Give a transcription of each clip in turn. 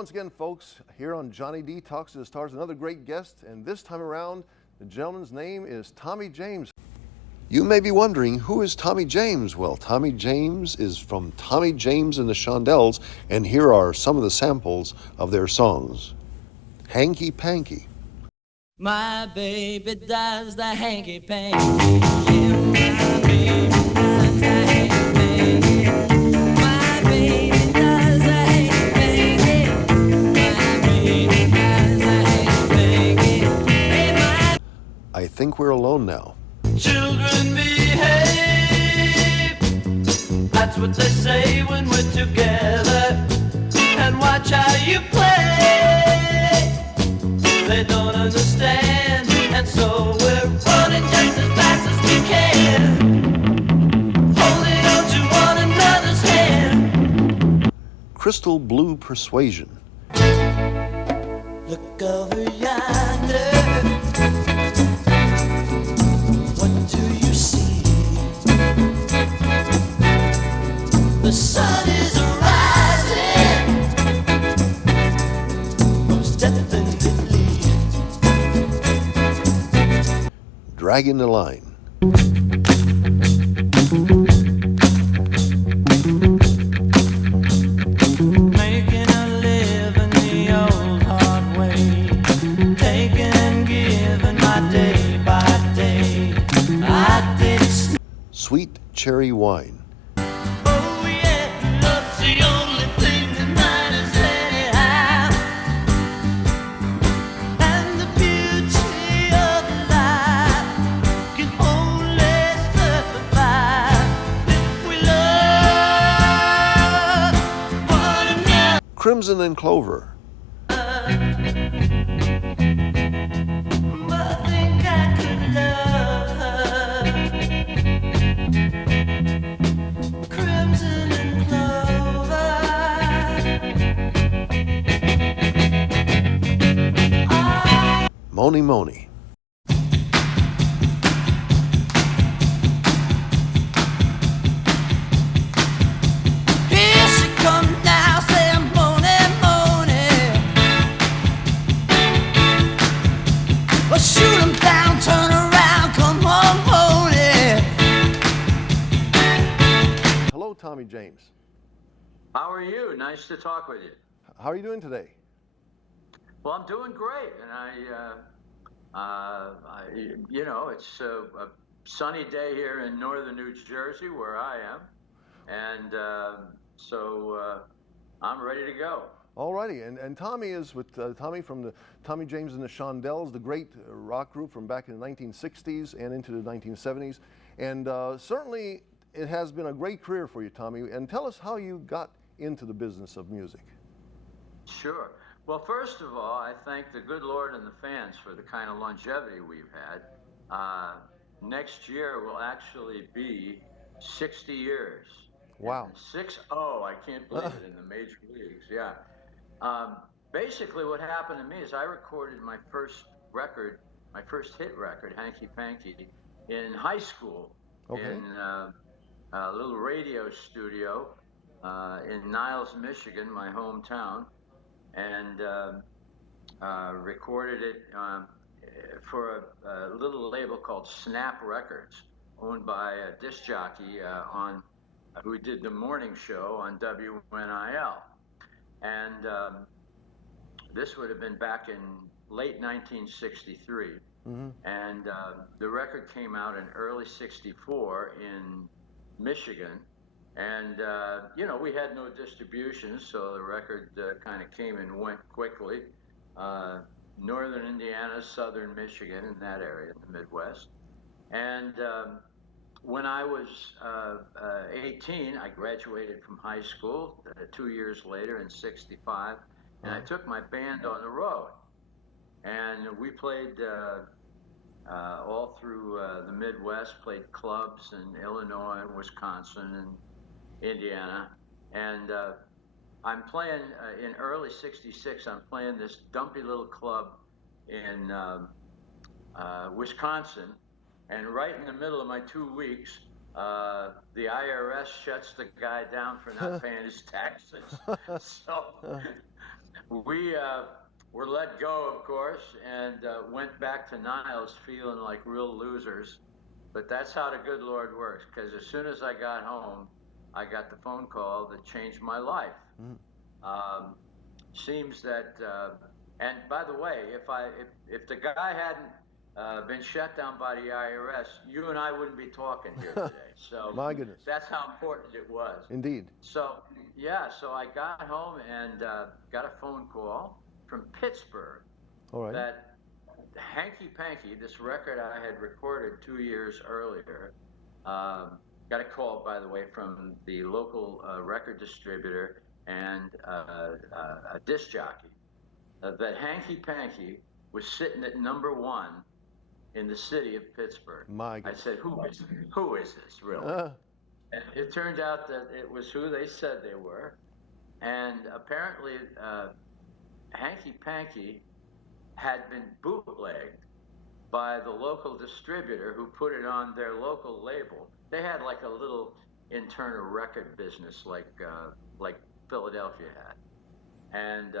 once again, folks, here on Johnny D Talks to the Stars, another great guest, and this time around, the gentleman's name is Tommy James. You may be wondering, who is Tommy James? Well, Tommy James is from Tommy James and the Shondells, and here are some of the samples of their songs. Hanky Panky. My baby does the hanky panky. Yeah, my baby does the hanky panky. My baby does the hanky panky. My baby does the hanky panky. Hey, I think we're alone now. children behave. That's what they say when we're together. And watch how you play. They don't understand, and so we're running just as fast as we can, holding on to one another's hand. Crystal Blue Persuasion. Look over yonder. What do you see? The sun is rising, most definitely. Dragging the Line. Making a living the old hard way, taking and giving my day by day. I did. Sweet Cherry Wine. Oh yeah, love's the only thing that matters anyhow. And the beauty of life can only survive if we love one another. Crimson and Clover. I think I could love her. Crimson and clover. Mony Mony. Here she comes now, saying Mony Mony. Well, shoot 'em down, turn around, come on, Mony. Hello, Tommy James. How are you? Nice to talk with you. How are you doing today? Well, I'm doing great, and you know, it's a sunny day here in northern New Jersey where I am, and so I'm ready to go. Alrighty, and Tommy is with Tommy from the Tommy James and the Shondells, the great rock group from back in the 1960s and into the 1970s, and certainly it has been a great career for you, Tommy. And tell us how you got into the business of music. Sure. Well, first of all, I thank the good Lord and the fans for the kind of longevity we've had. Next year will actually be 60 years. Wow. 6-0, I can't believe it, in the major leagues, yeah. Basically what happened to me is I recorded my first record, my first hit record, Hanky Panky, in high school. Okay. In a little radio studio in Niles, Michigan, my hometown, and recorded it for a little label called Snap Records, owned by a disc jockey who did the morning show on WNIL. And this would have been back in late 1963. Mm-hmm. And the record came out in early '64 in Michigan. And, you know, we had no distribution, so the record kind of came and went quickly. Northern Indiana, southern Michigan, in that area, in the Midwest. And when I was 18, I graduated from high school 2 years later in '65, and I took my band on the road. And we played all through the Midwest, played clubs in Illinois and Wisconsin and Indiana. And I'm playing in early '66, I'm playing this dumpy little club in Wisconsin. And right in the middle of my 2 weeks, the IRS shuts the guy down for not paying his taxes. So We were let go, of course, and went back to Niles feeling like real losers. But that's how the good Lord works, because as soon as I got home, I got the phone call that changed my life. Um, Seems that, and by the way, if the guy hadn't been shut down by the IRS, you and I wouldn't be talking here today. So My goodness. that's how important it was. Indeed. So yeah, so I got home and got a phone call from Pittsburgh All right. that Hanky Panky, this record I had recorded 2 years earlier, got a call, by the way, from the local record distributor and a disc jockey, that Hanky Panky was sitting at #1 in the city of Pittsburgh. My I goodness. said, who is this, really? And it turned out that it was who they said they were. And apparently, Hanky Panky had been bootlegged by the local distributor who put it on their local label. They had like a little internal record business like Philadelphia had. And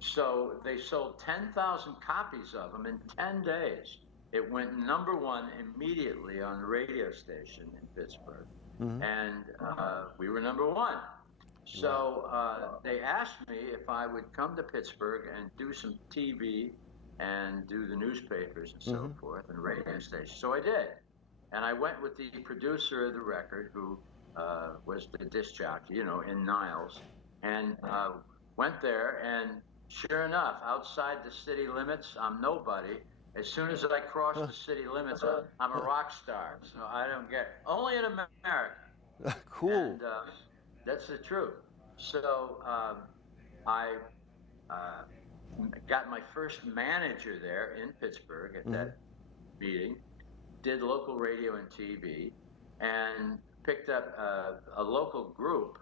so they sold 10,000 copies of them in 10 days. It went #1 immediately on the radio station in Pittsburgh. And we were #1. So they asked me if I would come to Pittsburgh and do some TV and do the newspapers and so forth and radio stations. So I did. And I went with the producer of the record, who was the disc jockey, you know, in Niles, and went there. And sure enough, outside the city limits, I'm nobody. As soon as I cross the city limits, I'm a rock star. So I don't get, only in America. Cool. And that's the truth. So I got my first manager there in Pittsburgh at that meeting, did local radio and TV, and picked up a local group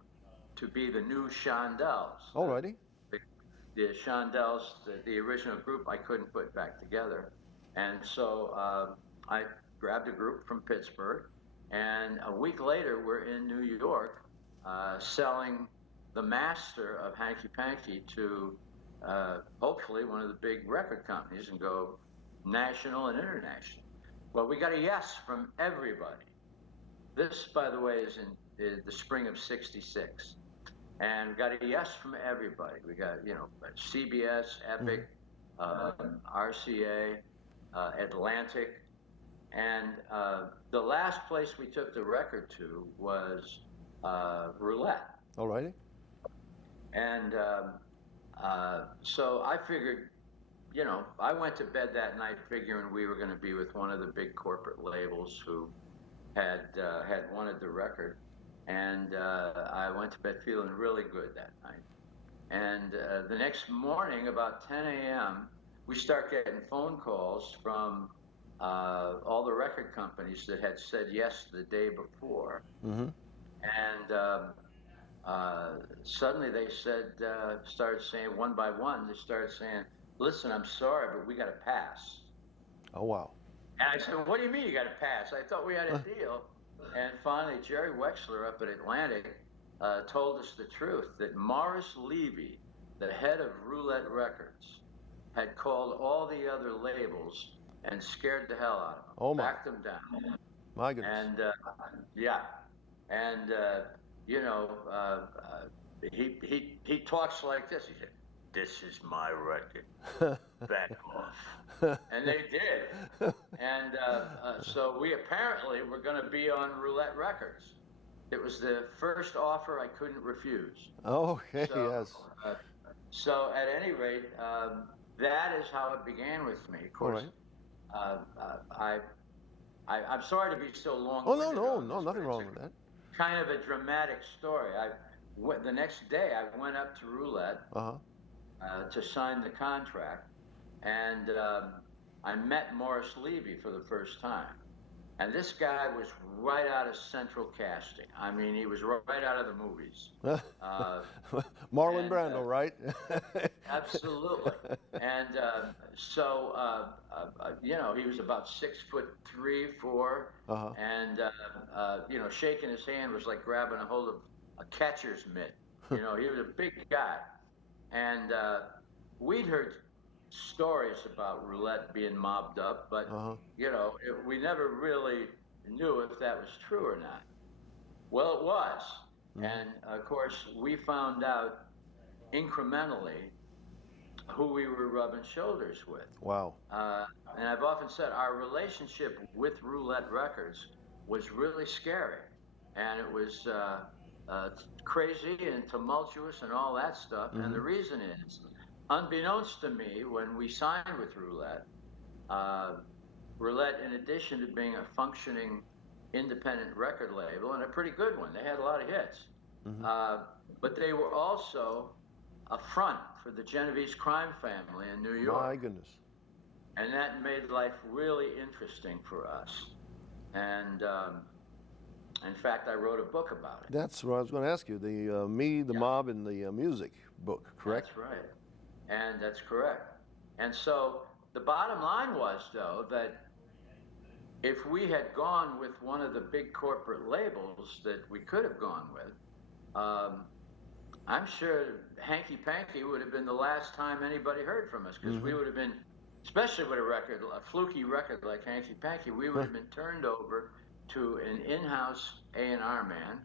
to be the new Shondells. Alrighty. The Shondells, the original group, I couldn't put back together. And so I grabbed a group from Pittsburgh, and a week later, we're in New York selling the master of Hanky Panky to hopefully one of the big record companies and go national and international. Well, we got a yes from everybody. This, by the way, is in the spring of '66. And we got a yes from everybody. We got, you know, CBS, Epic, RCA, Atlantic. And the last place we took the record to was Roulette. Alrighty. And so I figured, you know, I went to bed that night figuring we were going to be with one of the big corporate labels who had wanted the record. And I went to bed feeling really good that night. And the next morning, about 10 a.m., we start getting phone calls from all the record companies that had said yes the day before. And suddenly they started saying one by one, they started saying, listen, I'm sorry, but we got to pass. Oh, wow. And I said, what do you mean you got to pass? I thought we had a deal. And finally, Jerry Wexler up at Atlantic told us the truth, that Morris Levy, the head of Roulette Records, had called all the other labels and scared the hell out of them. Oh, my. Backed them down. My goodness. And yeah, and you know, he talks like this. He said, "This is my record. Back off." And they did. And so we apparently were going to be on Roulette Records. It was the first offer I couldn't refuse. Okay. So, Yes. So at any rate, that is how it began with me. Of course, I'm sorry to be so long. Oh, no, nothing wrong with that. Kind of a dramatic story. The next day, I went up to Roulette to sign the contract, and I met Morris Levy for the first time. And this guy was right out of Central Casting. I mean, he was right out of the movies. Marlon Brando, right? Absolutely. And so, you know, he was about 6'3", 4", and you know, shaking his hand was like grabbing a hold of a catcher's mitt. You know, he was a big guy. And we'd heard stories about roulette being mobbed up, but you know, we never really knew if that was true or not. Well, it was, and of course, we found out incrementally who we were rubbing shoulders with. Wow. And I've often said our relationship with Roulette Records was really scary, and it was crazy and tumultuous and all that stuff. And the reason is, unbeknownst to me, when we signed with Roulette, Roulette, in addition to being a functioning independent record label, and a pretty good one, they had a lot of hits, but they were also a front for the Genovese crime family in New York. My goodness. And that made life really interesting for us. And in fact, I wrote a book about it. That's what I was going to ask you. The Me, the Mob, and the Music book, correct? That's right. And that's correct. And so the bottom line was, though, that if we had gone with one of the big corporate labels that we could have gone with, I'm sure Hanky Panky would have been the last time anybody heard from us, because we would have been, especially with a fluky record like Hanky Panky, we would have been turned over to an in-house A&R man,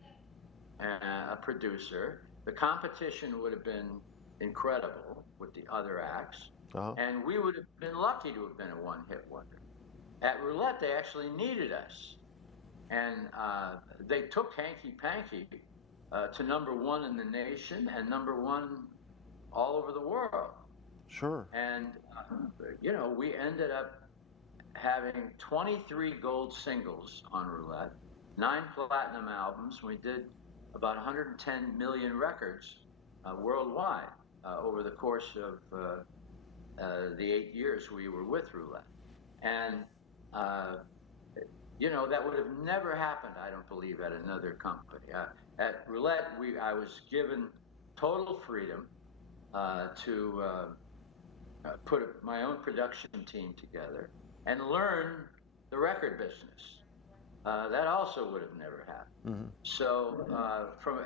a producer. The competition would have been incredible with the other acts, and we would have been lucky to have been a one-hit wonder. At Roulette, they actually needed us, and they took Hanky Panky to #1 in the nation and #1 all over the world. Sure. And, you know, we ended up having 23 gold singles on Roulette, 9 platinum albums. We did about 110 million records worldwide over the course of the 8 years we were with Roulette. And, you know, that would have never happened, I don't believe, at another company. At Roulette, I was given total freedom to put my own production team together and learn the record business. That also would have never happened. So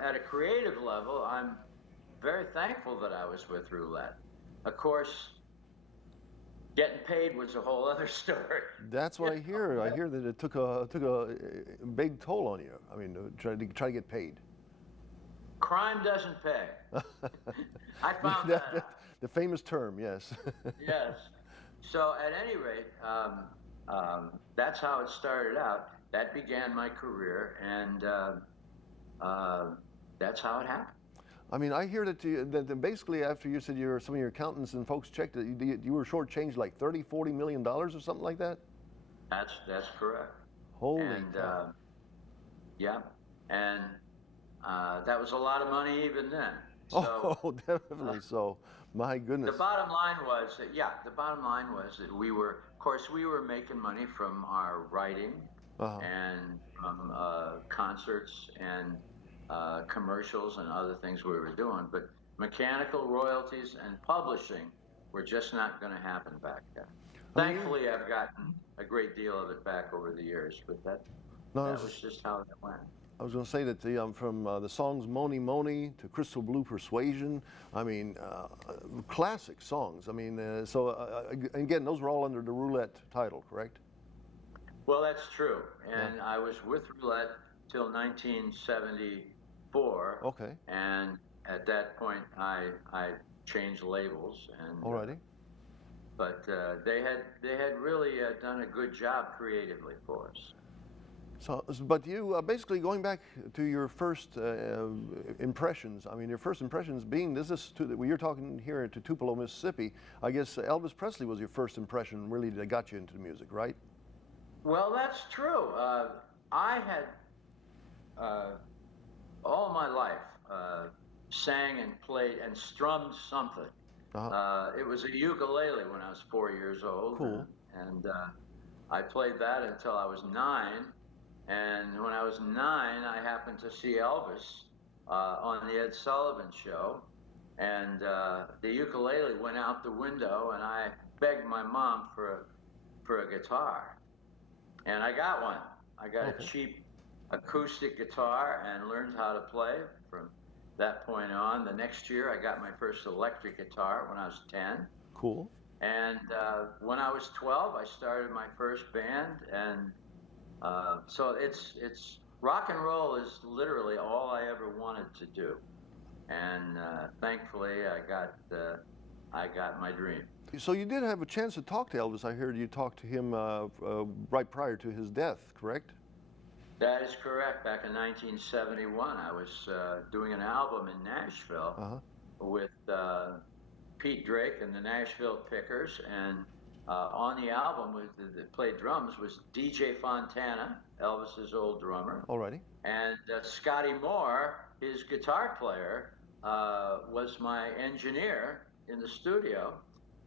at a creative level, I'm very thankful that I was with Roulette. Of course, getting paid was a whole other story. That's what I hear. I hear that it took a big toll on you. I mean, try to get paid. Crime doesn't pay. I found that out. The famous term, yes. Yes. So at any rate, that's how it started out. That began my career, and that's how it happened. I mean, I hear that basically after you said some of your accountants and folks checked it, you were shortchanged like $30–40 million or something like that? That's correct. Holy cow. Yeah, and that was a lot of money even then. So, oh, definitely so. My goodness. The bottom line was that we were, of course, we were making money from our writing and from concerts and commercials and other things we were doing, but mechanical royalties and publishing were just not going to happen back then. Thankfully, I've gotten a great deal of it back over the years, but that was just how it went. I was going to say that from the songs Mony Mony to Crystal Blue Persuasion, I mean, classic songs. I mean, so again, those were all under the Roulette title, correct? Well, that's true. And I was with Roulette till 1974. Okay. And at that point, I changed labels. And, alrighty. But they had really done a good job creatively for us. So, but you basically going back to your first impressions. I mean, your first impressions being you're talking here to Tupelo, Mississippi. I guess Elvis Presley was your first impression, really, that got you into the music, right? Well, that's true. I had all my life sang and played and strummed something. It was a ukulele when I was 4 years old. Cool. And I played that until I was 9. And when I was 9, I happened to see Elvis on the Ed Sullivan Show, and the ukulele went out the window, and I begged my mom for a guitar, and I got one. I got a cheap acoustic guitar and learned how to play from that point on. The next year, I got my first electric guitar when I was 10. Cool. And when I was 12, I started my first band. And so it's rock and roll is literally all I ever wanted to do. And thankfully, I got my dream. So you did have a chance to talk to Elvis. I heard you talked to him right prior to his death, correct? That is correct. Back in 1971, I was doing an album in Nashville with Pete Drake and the Nashville Pickers, and on the album that played drums was DJ Fontana, Elvis's old drummer. Alrighty. And Scotty Moore, his guitar player, was my engineer in the studio,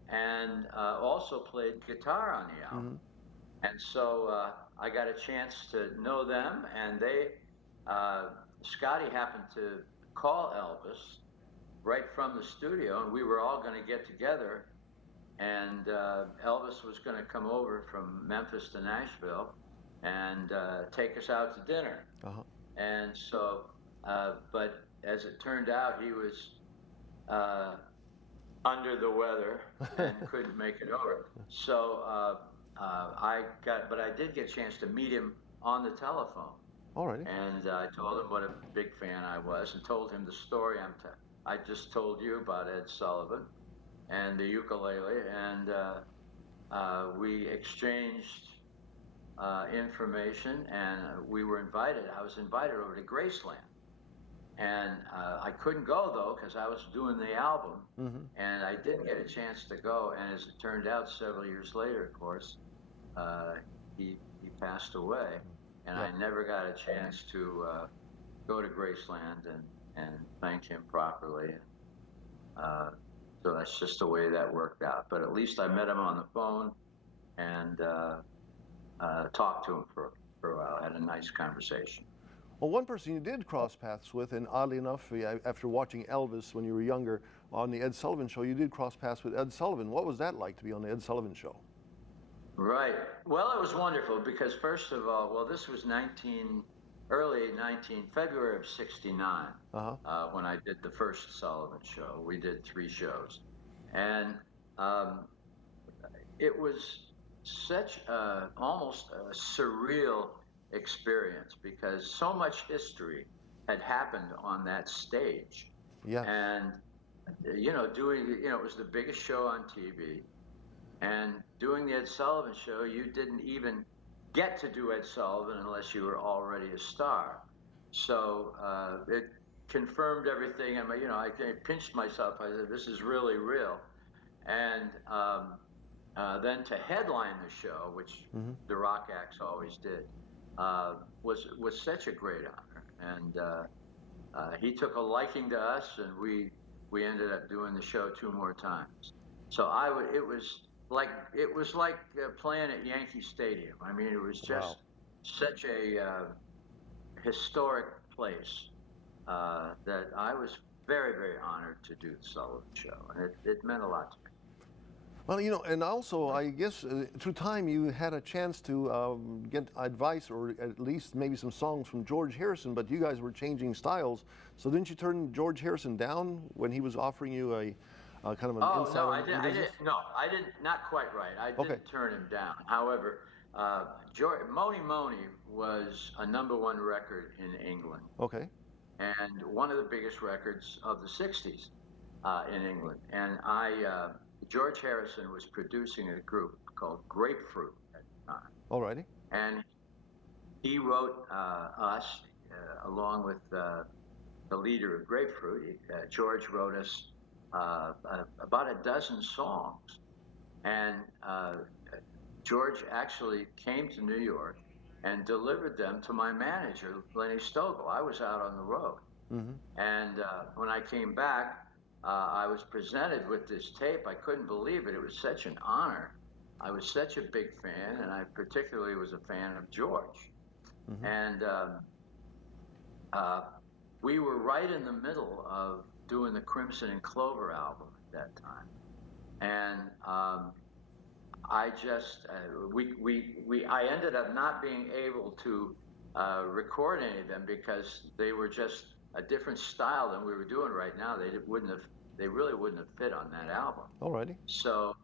and also played guitar on the album. And so I got a chance to know them, and Scotty happened to call Elvis right from the studio, and we were all going to get together, and Elvis was going to come over from Memphis to Nashville and take us out to dinner. And so, but as it turned out, he was under the weather and couldn't make it over. So but I did get a chance to meet him on the telephone. Alrighty. And I told him what a big fan I was, and told him the story I just told you about Ed Sullivan and the ukulele, and we exchanged information, and we were invited. I was invited over to Graceland, and I couldn't go though because I was doing the album, and I didn't get a chance to go. And as it turned out, several years later, of course, he passed away, and I never got a chance to go to Graceland and thank him properly. So that's just the way that worked out. But at least I met him on the phone and talked to him for a while. Had a nice conversation. Well, one person you did cross paths with, and oddly enough, after watching Elvis when you were younger on the Ed Sullivan Show, you did cross paths with Ed Sullivan. What was that like to be on the Ed Sullivan Show? Right. Well, it was wonderful because first of all, this was February of '69 when I did the first Sullivan Show. We did 3 shows, and it was such almost a surreal experience because so much history had happened on that stage. Yeah. And it was the biggest show on TV, and doing the Ed Sullivan Show, you didn't even get to do Ed Sullivan unless you were already a star. So it confirmed everything. And I pinched myself. I said, "This is really real." And then to headline the show, which the rock acts always did, was such a great honor. And he took a liking to us, and we ended up doing the show 2 more times. So it was like playing at Yankee Stadium. I mean, it was just such a historic place that I was very, very honored to do the Sullivan Show, and it meant a lot to me. Well, and also, I guess, through time, you had a chance to get advice, or at least maybe some songs from George Harrison, but you guys were changing styles. So didn't you turn George Harrison down when he was offering you a kind of an insight? No, I didn't, not quite right. I didn't turn him down. However, Mony Mony was a #1 record in England. Okay. And one of the biggest records of the 60s in England. And George Harrison was producing a group called Grapefruit at the time. Alrighty. And he wrote us, along with the leader of Grapefruit, George wrote us about a dozen songs. And George actually came to New York and delivered them to my manager, Lenny Stogel. I was out on the road. And when I came back, I was presented with this tape. I couldn't believe it. It was such an honor. I was such a big fan, and I particularly was a fan of George. And we were right in the middle of doing the Crimson and Clover album at that time. And I just, I ended up not being able to record any of them because they were just a different style than we were doing right now. They really wouldn't have fit on that album. Alrighty. So,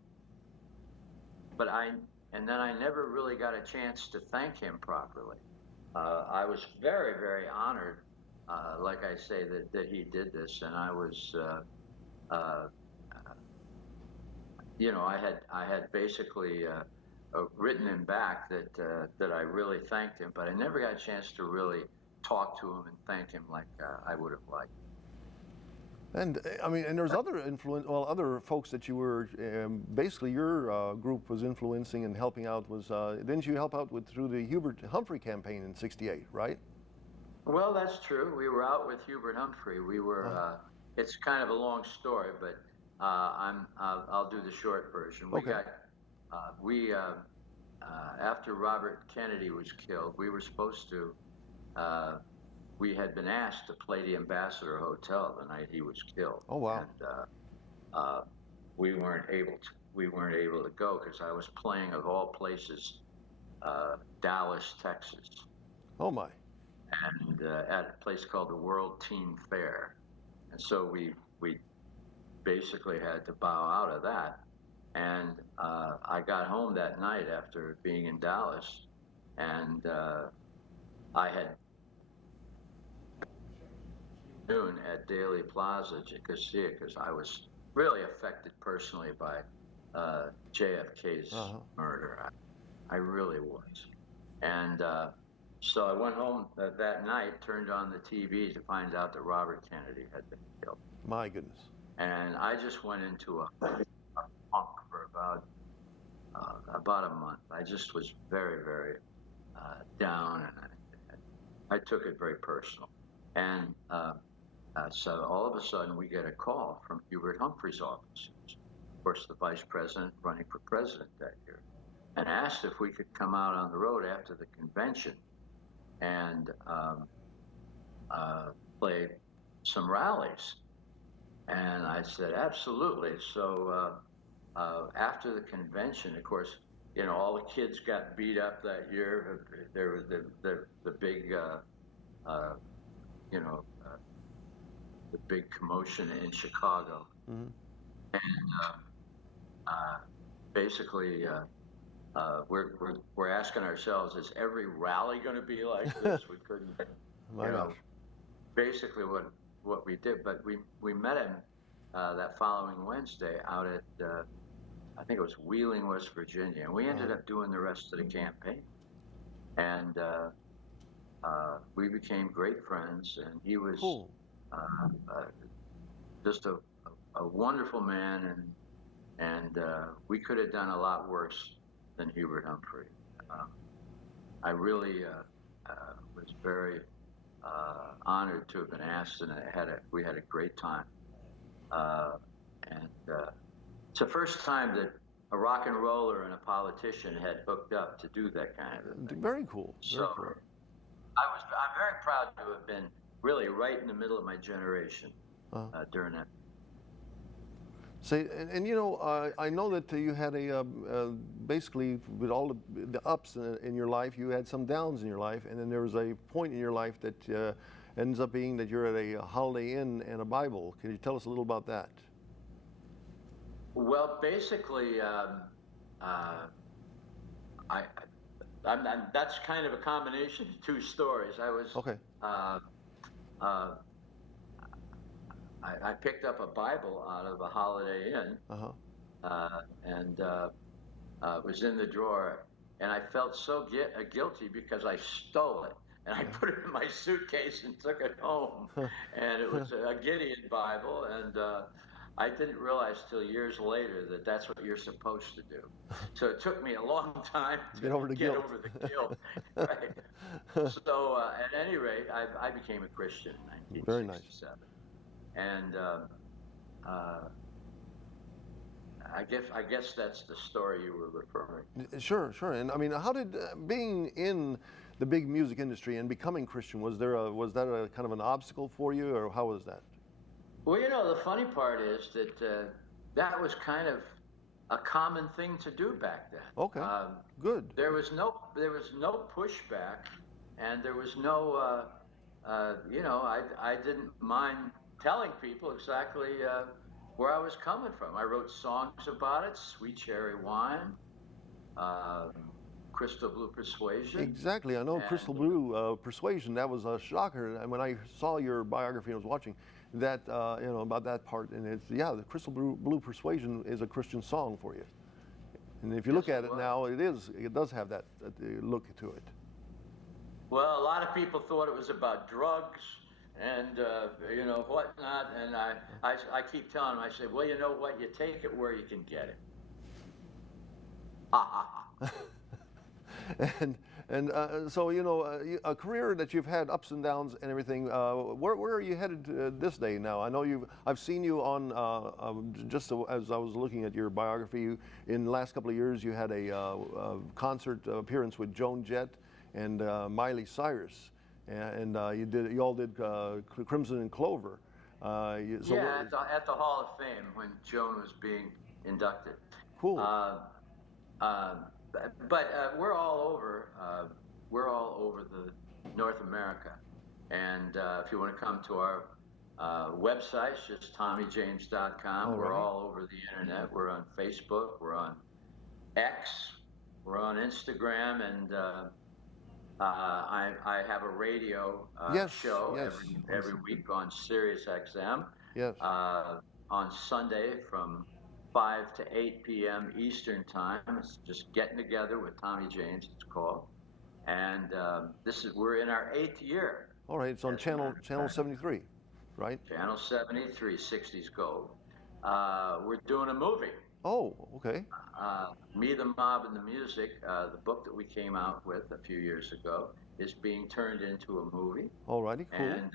and then I never really got a chance to thank him properly. I was very, very honored, like I say, that he did this, and I was, you know, I had basically written him back that I really thanked him, but I never got a chance to really talk to him and thank him like I would have liked. And I mean, and there's other other folks that you were basically your group was influencing and helping out. Was didn't you help out with through the Hubert Humphrey campaign in '68, right? Well, that's true. We were out with Hubert Humphrey. We were. It's kind of a long story, but I'll do the short version. We got after Robert Kennedy was killed, we were supposed to. We had been asked to play the Ambassador Hotel the night he was killed. Oh wow! And we weren't able to. We weren't able to go because I was playing, of all places, Dallas, Texas. Oh my! And at a place called the World Teen Fair, and so we basically had to bow out of that. And I got home that night after being in Dallas, and I had noon at Daley Plaza to see it because I was really affected personally by JFK's murder. I really was. And so I went home that night, turned on the TV to find out that Robert Kennedy had been killed. My goodness. And I just went into a funk for about a month. I just was very, very down, and I took it very personal. And so all of a sudden we get a call from Hubert Humphrey's office, of course the vice president running for president that year, and asked if we could come out on the road after the convention and play some rallies. And I said, absolutely. So after the convention, of course, you know, all the kids got beat up that year. There was the big, you know, the big commotion in Chicago. Mm-hmm. And basically, we're asking ourselves, is every rally going to be like this? We couldn't, you know, basically what we did. But we met him that following Wednesday out at, I think it was Wheeling, West Virginia. And we ended up doing the rest of the campaign. And we became great friends, and he was cool. Just a wonderful man, and we could have done a lot worse than Hubert Humphrey. I really was very honored to have been asked, and we had a great time. And it's the first time that a rock and roller and a politician had hooked up to do that kind of a thing. Very cool. So cool. I'm very proud to have been really right in the middle of my generation during that. Say, and you know, I know that you had basically with all the ups in your life, you had some downs in your life, and then there was a point in your life that ends up being that you're at a Holiday Inn and a Bible. Can you tell us a little about that? Well, basically, that's kind of a combination of two stories. I was I picked up a Bible out of a Holiday Inn, and it was in the drawer, and I felt so guilty because I stole it, and I put it in my suitcase and took it home, and it was a Gideon Bible, and I didn't realize till years later that that's what you're supposed to do. So it took me a long time to get over the guilt. Right. So at any rate, I became a Christian in 1967. Very nice. And I guess that's the story you were referring to. Sure. And I mean, how did being in the big music industry and becoming Christian, was that a kind of an obstacle for you, or how was that? Well, you know, the funny part is that that was kind of a common thing to do back then. Okay. Good. There was no pushback, and there was no you know, I didn't mind telling people exactly where I was coming from. I wrote songs about it: Sweet Cherry Wine, um, Crystal Blue Persuasion, Exactly. I know and Crystal Blue Persuasion. That was a shocker. And when I saw your biography and I was watching that, you know, about that part, and it's, yeah, the Crystal Blue Persuasion is a Christian song for you. And if you look yes, at it it was. now, it does have that look to it. Well, a lot of people thought it was about drugs and you know whatnot, and I keep telling them, I say, well, you know what, you take it where you can get it. Ha ha ha. and so you know a career that you've had ups and downs and everything. Where are you headed this day now? I know I've seen you on just as I was looking at your biography. In the last couple of years, you had a concert appearance with Joan Jett and Miley Cyrus, and you all did Crimson and Clover. So Yeah, at the Hall of Fame when Joan was being inducted. cool. Uh, uh, but we're all over the North America, and if you want to come to our website, it's just TommyJames.com. All We're righty. all over the internet. We're on Facebook. We're on X. We're on Instagram, and I have a radio Yes, show yes, every week on Sirius XM yes. on Sunday from 5 to 8 p.m. Eastern Time. It's just getting together with Tommy James. It's called, and we're in our 8th year. All right, it's on As a matter channel of fact. 73, right? Channel 73, 60s Gold. We're doing a movie. Oh, okay. Me, the Mob, and the Music, the book that we came out with a few years ago, is being turned into a movie. All righty, cool. And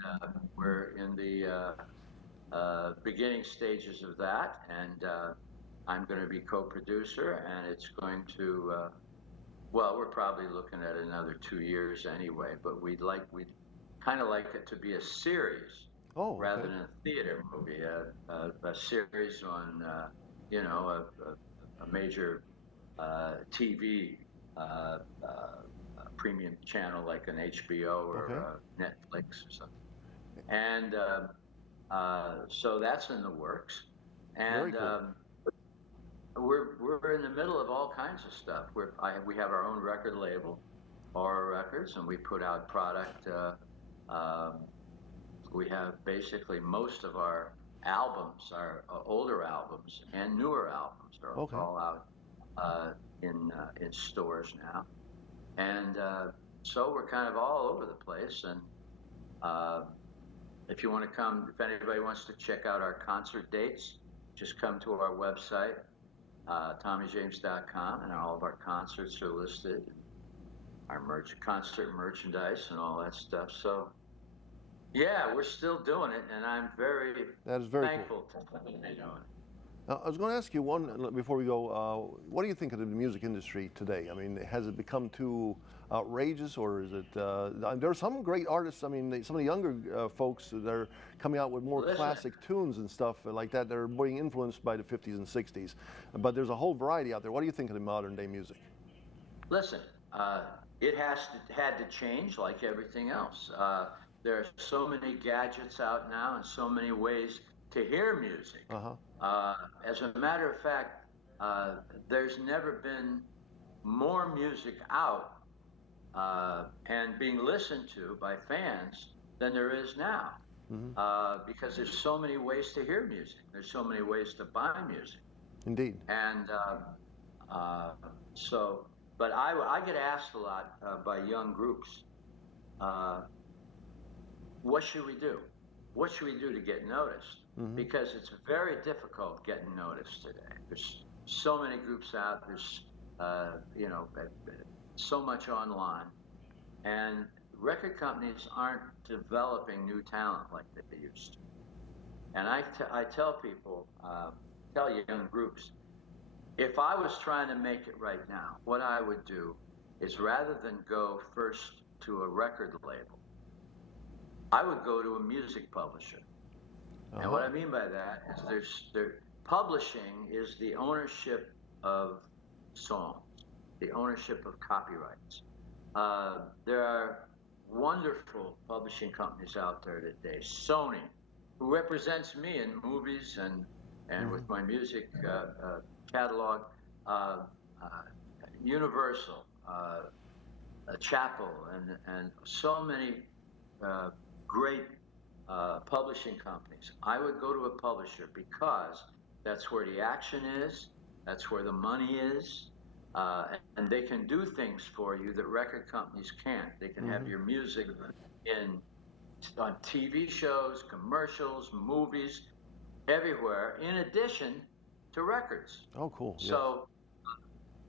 we're in the beginning stages of that. And I'm going to be co-producer, and it's going to, well, we're probably looking at another 2 years anyway, but we'd kind of like it to be a series Oh, rather okay. than a theater movie, a series on, you know, a major TV premium channel like an HBO or Okay. Netflix or something. And so that's in the works. Very And cool. we're in the middle of all kinds of stuff. We have our own record label, Aura Records, and we put out product. We have basically most of our albums, our older albums and newer albums, are Okay. all out in stores now. And so we're kind of all over the place. And if you want to come, if anybody wants to check out our concert dates, just come to our website, TommyJames.com, and all of our concerts are listed, our concert merchandise and all that stuff. So yeah, we're still doing it, and I'm very That is very thankful to be doing it. Now, I was going to ask you one before we go. What do you think of the music industry today? I mean, has it become too outrageous, or is it? There are some great artists. I mean, some of the younger folks that are coming out with more Listen. classic tunes and stuff like that. They're being influenced by the 50s and 60s. But there's a whole variety out there. What do you think of the modern day music? Listen, it had to change like everything else. There are so many gadgets out now and so many ways to hear music. As a matter of fact, there's never been more music out and being listened to by fans than there is now. Because there's so many ways to hear music. There's so many ways to buy music. Indeed. And so, but I get asked a lot by young groups, what should we do? What should we do to get noticed? Because it's very difficult getting noticed today. There's so many groups out. There's, you know, so much online, and record companies aren't developing new talent like they used to. And I tell people, tell young groups, if I was trying to make it right now, what I would do is rather than go first to a record label, I would go to a music publisher. And what I mean by that is publishing is the ownership of songs, the ownership of copyrights. There are wonderful publishing companies out there today. Sony, who represents me in movies and with my music catalog. Universal, Chapel, and so many great publishing companies. I would go to a publisher because that's where the action is, that's where the money is, and they can do things for you that record companies can't. They can have your music on TV shows, commercials, movies, everywhere, in addition to records. Oh, cool. So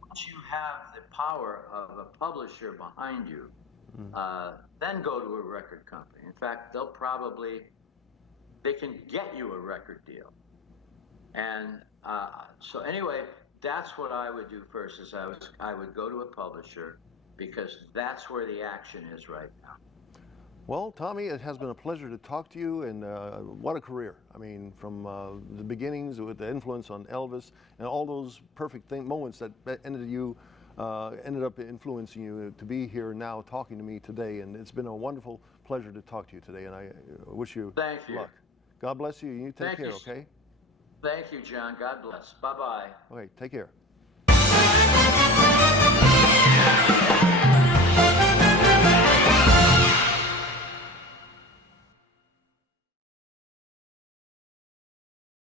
once you have the power of a publisher behind you, then go to a record company. In fact, they can get you a record deal. And so anyway, that's what I would do first, is I would go to a publisher, because that's where the action is right now. Well, Tommy, it has been a pleasure to talk to you, and what a career. I mean, from the beginnings with the influence on Elvis and all those perfect moments that ended up influencing you to be here now talking to me today. And it's been a wonderful pleasure to talk to you today, and I wish you luck. God bless you, and you take care, okay? Thank you, John. God bless. Bye-bye. Okay, take care.